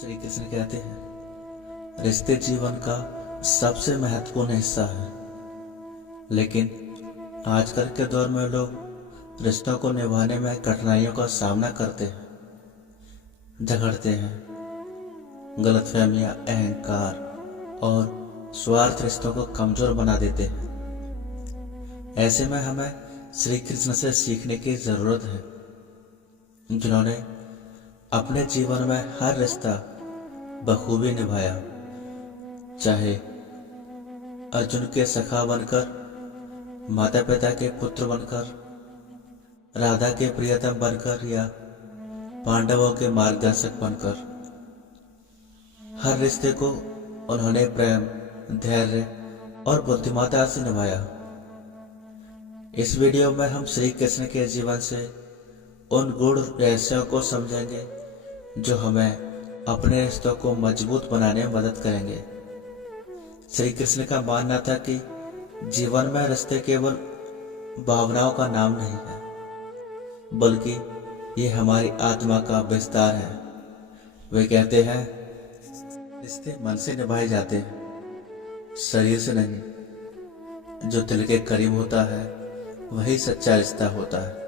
श्री कृष्ण कहते हैं, रिश्ते जीवन का सबसे महत्वपूर्ण हिस्सा है। लेकिन आजकल के दौर में लोग रिश्तों को निभाने में कठिनाइयों का सामना करते हैं, झगड़ते हैं। गलतफहमियां, अहंकार और स्वार्थ रिश्तों को कमजोर बना देते हैं। ऐसे में हमें श्री कृष्ण से सीखने की जरूरत है, जिन्होंने अपने जीवन में हर रिश्ता बखूबी निभाया। चाहे अर्जुन के सखा बनकर, माता पिता के पुत्र बनकर, राधा के प्रियतम बनकर या पांडवों के मार्गदर्शक बनकर, हर रिश्ते को उन्होंने प्रेम, धैर्य और बुद्धिमत्ता से निभाया। इस वीडियो में हम श्री कृष्ण के जीवन से उन गुण रहस्यों को समझेंगे जो हमें अपने रिश्तों को मजबूत बनाने में मदद करेंगे। श्री कृष्ण का मानना था कि जीवन में रिश्ते केवल भावनाओं का नाम नहीं है, बल्कि ये हमारी आत्मा का विस्तार है। वे कहते हैं, रिश्ते मन से निभाए जाते हैं, शरीर से नहीं। जो दिल के करीब होता है वही सच्चा रिश्ता होता है।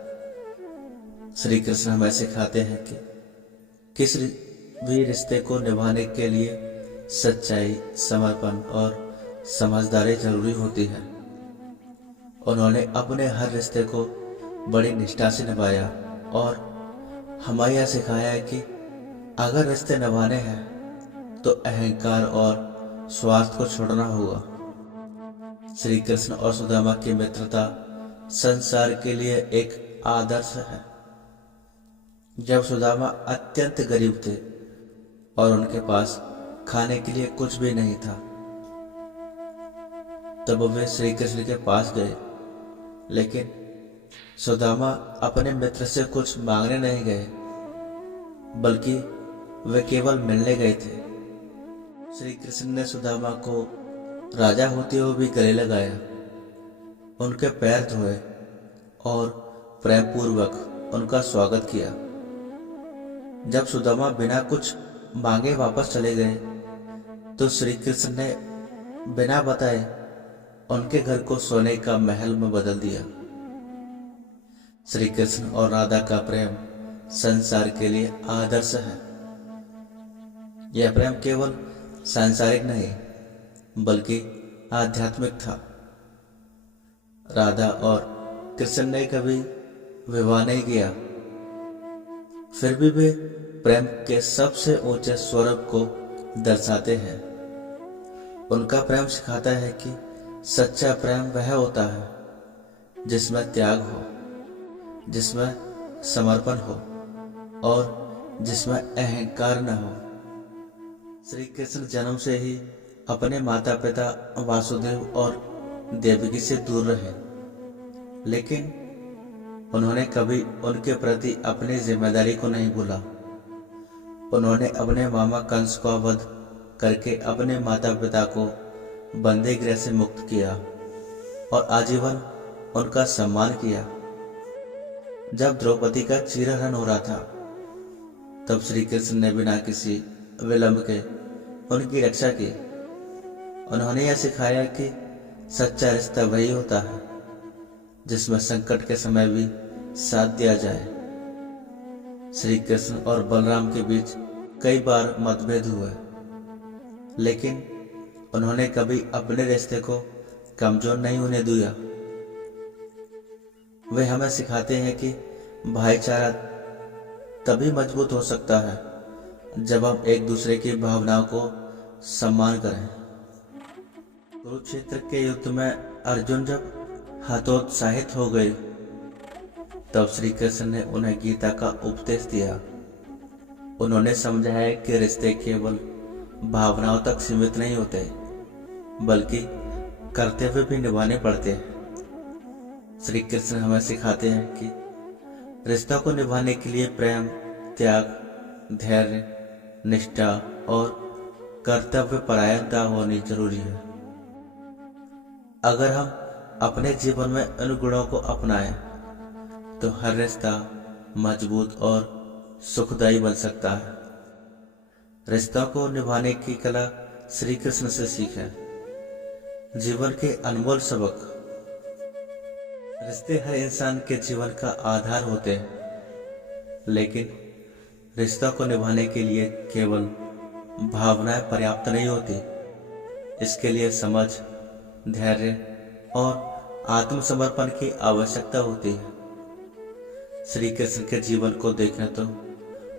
श्री कृष्ण हमें सिखाते हैं कि किस भी रिश्ते को निभाने के लिए सच्चाई, समर्पण और समझदारी जरूरी होती है। उन्होंने अपने हर रिश्ते को बड़ी निष्ठा से निभाया और हमें यह सिखाया है कि अगर रिश्ते निभाने हैं तो अहंकार और स्वार्थ को छोड़ना होगा। श्री कृष्ण और सुदामा की मित्रता संसार के लिए एक आदर्श है। जब सुदामा अत्यंत गरीब थे और उनके पास खाने के लिए कुछ भी नहीं था, तब वे श्री कृष्ण के पास गए। लेकिन सुदामा अपने मित्र से कुछ मांगने नहीं गए, बल्कि वे केवल मिलने गए थे। श्री कृष्ण ने सुदामा को राजा होते हुए भी गले लगाया, उनके पैर धोए और प्रेम पूर्वक उनका स्वागत किया। जब सुदामा बिना कुछ मांगे वापस चले गए, तो श्री कृष्ण ने बिना बताए उनके घर को सोने का महल में बदल दिया। श्री कृष्ण और राधा का प्रेम संसार के लिए आदर्श है। यह प्रेम केवल सांसारिक नहीं, बल्कि आध्यात्मिक था। राधा और कृष्ण ने कभी विवाह नहीं किया, फिर भी वे प्रेम के सबसे ऊंचे स्वरूप को दर्शाते हैं। उनका प्रेम सिखाता है कि सच्चा प्रेम वह होता है जिसमें त्याग हो, जिसमें समर्पण हो और जिसमें अहंकार न हो। श्री कृष्ण जन्म से ही अपने माता पिता वासुदेव और देवकी से दूर रहे, लेकिन उन्होंने कभी उनके प्रति अपनी जिम्मेदारी को नहीं भूला। उन्होंने अपने मामा कंस को वध करके अपने माता पिता को बंदी गृह से मुक्त किया और आजीवन उनका सम्मान किया। जब द्रौपदी का चीरहरण हो रहा था, तब श्री कृष्ण ने बिना किसी विलंब के उनकी रक्षा की। उन्होंने यह सिखाया कि सच्चा रिश्ता वही होता है जिसमें संकट के समय भी साथ दिया जाए। श्री कृष्ण और बलराम के बीच कई बार मतभेद हुए, लेकिन उन्होंने कभी अपने रिश्ते को कमजोर नहीं होने दिया। वे हमें सिखाते हैं कि भाईचारा तभी मजबूत हो सकता है जब हम एक दूसरे की भावनाओं को सम्मान करें। कुरुक्षेत्र के युद्ध में अर्जुन जब हतोत्साहित हो गए, तब श्री कृष्ण ने उन्हें गीता का उपदेश दिया। उन्होंने समझाया कि रिश्ते केवल भावनाओं तक सीमित नहीं होते, बल्कि कर्तव्य भी निभाने पड़ते हैं। श्री कृष्ण हमें सिखाते हैं कि रिश्तों को निभाने के लिए प्रेम, त्याग, धैर्य, निष्ठा और कर्तव्य परायणता होनी जरूरी है। अगर हम अपने जीवन में इन गुणों को अपनाएं, तो हर रिश्ता मजबूत और सुखदायी बन सकता है। रिश्तों को निभाने की कला श्री कृष्ण से सीखें। जीवन के अनमोल सबक। रिश्ते हर इंसान के जीवन का आधार होते हैं, लेकिन रिश्तों को निभाने के लिए केवल भावनाएं पर्याप्त नहीं होती। इसके लिए समझ, धैर्य और आत्मसमर्पण की आवश्यकता होती है। श्री कृष्ण के जीवन को देखें तो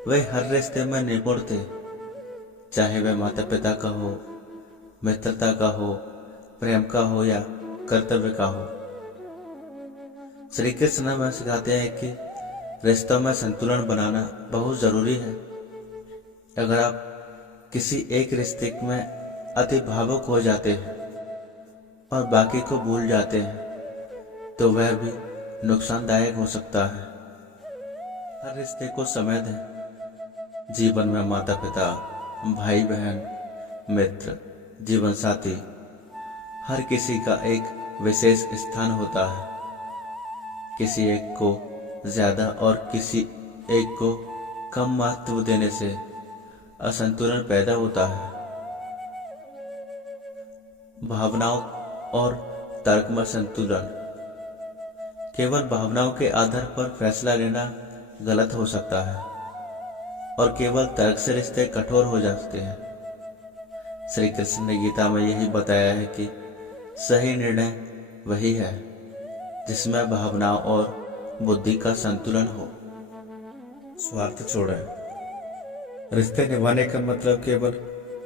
वे हर रिश्ते में निपुण थे, चाहे वह माता पिता का हो, मित्रता का हो, प्रेम का हो या कर्तव्य का हो। श्री कृष्ण हमें सिखाते हैं कि रिश्तों में संतुलन बनाना बहुत जरूरी है। अगर आप किसी एक रिश्ते में अति भावुक हो जाते हैं और बाकी को भूल जाते हैं तो वह भी नुकसानदायक हो सकता है। हर रिश्ते को समय दें। जीवन में माता पिता, भाई बहन, मित्र, जीवन साथी, हर किसी का एक विशेष स्थान होता है। किसी एक को ज्यादा और किसी एक को कम महत्व देने से असंतुलन पैदा होता है। भावनाओं और तर्क में संतुलन। केवल भावनाओं के आधार पर फैसला लेना गलत हो सकता है और केवल तर्क से रिश्ते कठोर हो जाते हैं। श्री कृष्ण ने गीता में यही बताया है कि सही निर्णय वही है जिसमें भावनाओं और बुद्धि का संतुलन हो। स्वार्थ छोड़ें। रिश्ते निभाने का मतलब केवल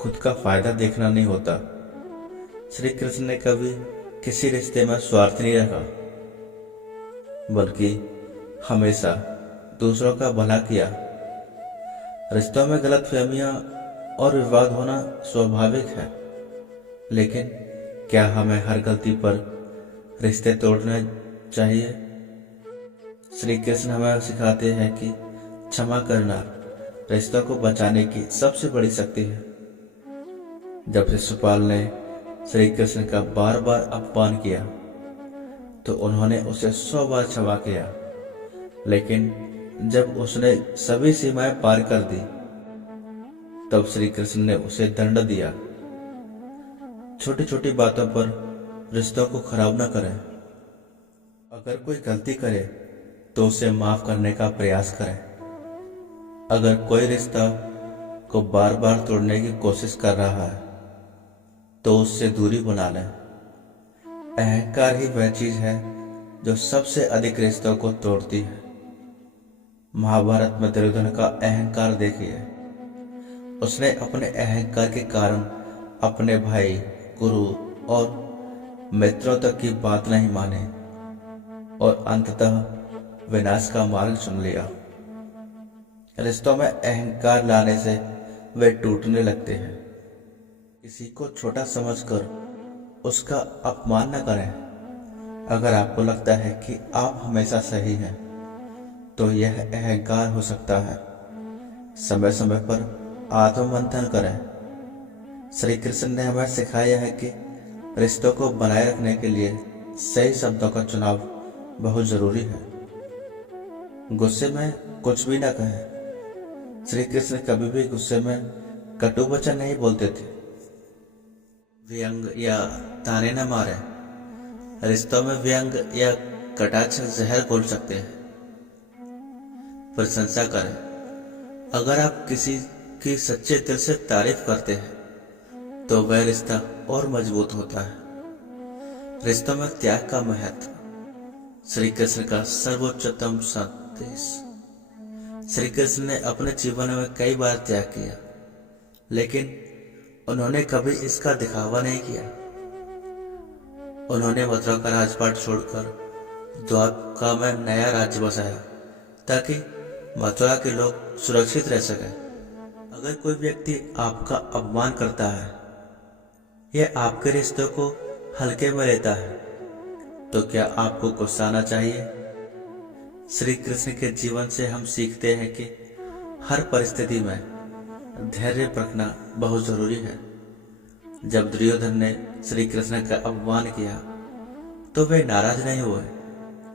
खुद का फायदा देखना नहीं होता। श्री कृष्ण ने कभी किसी रिश्ते में स्वार्थ नहीं रखा, बल्कि हमेशा दूसरों का भला किया। रिश्तों में गलतफहमियां और विवाद होना स्वाभाविक है, लेकिन क्या हमें हर गलती पर रिश्ते तोड़ने चाहिए? श्री कृष्ण हमें सिखाते हैं कि क्षमा करना रिश्तों को बचाने की सबसे बड़ी शक्ति है। जब शिशुपाल ने श्री कृष्ण का बार बार अपमान किया तो उन्होंने उसे 100 बार क्षमा किया, लेकिन जब उसने सभी सीमाएं पार कर दी तब श्री कृष्ण ने उसे दंड दिया। छोटी छोटी बातों पर रिश्तों को खराब न करें। अगर कोई गलती करे तो उसे माफ करने का प्रयास करें। अगर कोई रिश्ता को बार बार तोड़ने की कोशिश कर रहा है तो उससे दूरी बना लें। अहंकार ही वह चीज है जो सबसे अधिक रिश्तों को तोड़ती है। महाभारत में दुर्योधन का अहंकार देखिए। उसने अपने अहंकार के कारण अपने भाई, गुरु और मित्रों तक की बात नहीं माने और अंततः विनाश का मार्ग चुन लिया। रिश्तों में अहंकार लाने से वे टूटने लगते हैं। किसी को छोटा समझकर उसका अपमान न करें। अगर आपको लगता है कि आप हमेशा सही हैं, तो यह अहंकार हो सकता है। समय समय पर आत्ममंथन करें। श्री कृष्ण ने हमें सिखाया है कि रिश्तों को बनाए रखने के लिए सही शब्दों का चुनाव बहुत जरूरी है। गुस्से में कुछ भी न कहें। श्री कृष्ण कभी भी गुस्से में कटु वचन नहीं बोलते थे। व्यंग या ताने न मारें। रिश्तों में व्यंग या कटाक्ष जहर घोल सकते हैं। प्रशंसा करें। अगर आप किसी की सच्चे दिल से तारीफ करते हैं तो वह रिश्ता और मजबूत होता है। रिश्तों में त्याग का महत्व। श्री कृष्ण का सर्वोच्चतम संदेश। श्री कृष्ण ने अपने जीवन में कई बार त्याग किया, लेकिन उन्होंने कभी इसका दिखावा नहीं किया। उन्होंने मथुरा का राजपाट छोड़कर द्वारका में नया राज्य बसाया ताकि मथुरा के लोग सुरक्षित रह सकें। अगर कोई व्यक्ति आपका अपमान करता है या आपके रिश्तों को हल्के में लेता है तो क्या आपको गुस्सा आना चाहिए? श्री कृष्ण के जीवन से हम सीखते हैं कि हर परिस्थिति में धैर्य रखना बहुत जरूरी है। जब दुर्योधन ने श्री कृष्ण का अपमान किया तो वे नाराज नहीं हुए,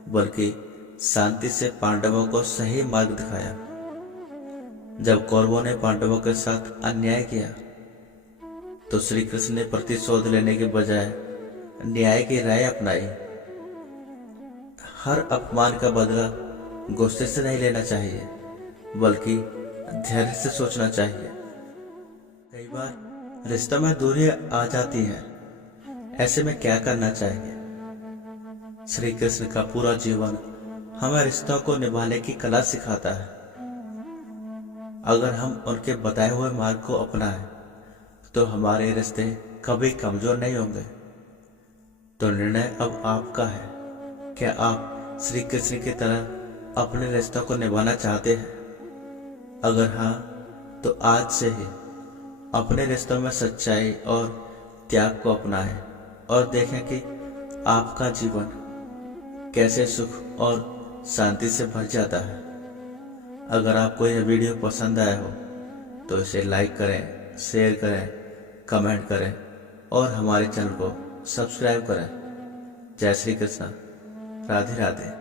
बल्कि शांति से पांडवों को सही मार्ग दिखाया। जब कौरवों ने पांडवों के साथ अन्याय किया तो श्री कृष्ण ने प्रतिशोध लेने के बजाय न्याय की राय अपनाई। हर अपमान का बदला गुस्से से नहीं लेना चाहिए, बल्कि धैर्य से सोचना चाहिए। कई बार रिश्तों में दूरी आ जाती है, ऐसे में क्या करना चाहिए? श्री कृष्ण का पूरा जीवन हमें रिश्तों को निभाने की कला सिखाता है। अगर हम उनके बताए हुए मार्ग को अपनाएं तो हमारे रिश्ते कभी कमजोर नहीं होंगे। तो निर्णय अब आपका है। क्या आप श्री कृष्ण की तरह अपने रिश्तों को निभाना चाहते हैं? अगर हाँ, तो आज से ही अपने रिश्तों में सच्चाई और त्याग को अपनाएं और देखें कि आपका जीवन कैसे सुख और शांति से भर जाता है। अगर आपको यह वीडियो पसंद आया हो तो इसे लाइक करें, शेयर करें, कमेंट करें और हमारे चैनल को सब्सक्राइब करें। जय श्री कृष्ण। राधे राधे।